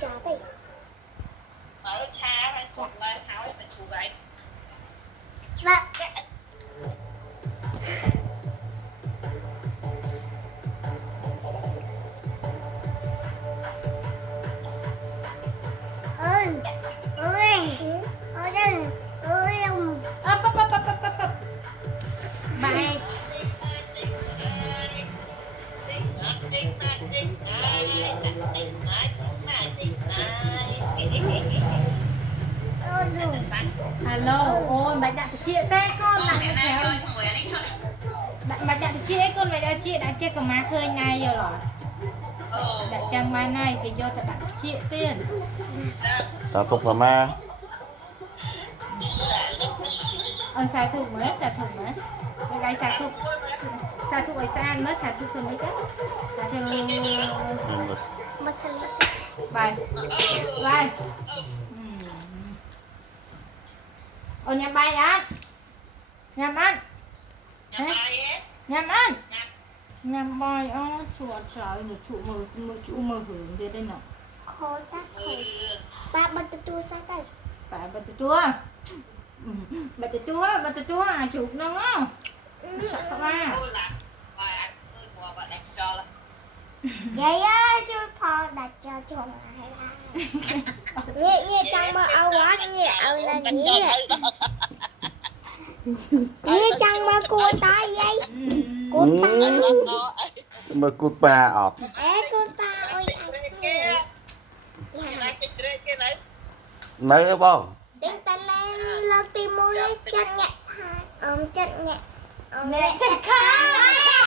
chả vậy. Mở cha phải sụt lên tháo phải sụt vậy. Vâng. Ơi, ơi, ơi, ơi, Ấp. Bài. Alo, ôi mày đặt chia tay con Con đặt mẹ cái này theo. ơi, xong rồi đi chơi. Mày đặt chia con mày đã chia của má khơi ngay rồi rồi. Đặt trang mai này thì do ta đặt chia tiền. Sao thuộc vào ma Ông xài thục mới. Cái gái xài thục ở xa mất xài thục rồi mới chết. Xài thục. Mất sân lắm. Bài. Bài. Ôi nhằm bay á. Nhằm ăn. Nhằm ăn. Nhằm bay á. Chuột trời một trụ mơ hưởng thế đây nọ. Khó tát khổ. Ba bật tu sao đây? Phải bật tua. Bật tua à chụp nó không? Sợ các ba. Vậy á, chứ phò đặt cho chồng hay là nhẹ chăng mà áo quá nhẹ áo là nhẹ chăng mà cô tay vậy cô ta mà cút ba ọt cô ta ôi nơi bông tiếng ta lên là tìm môi chân nhẹ chân nhẹ Nè chân khá.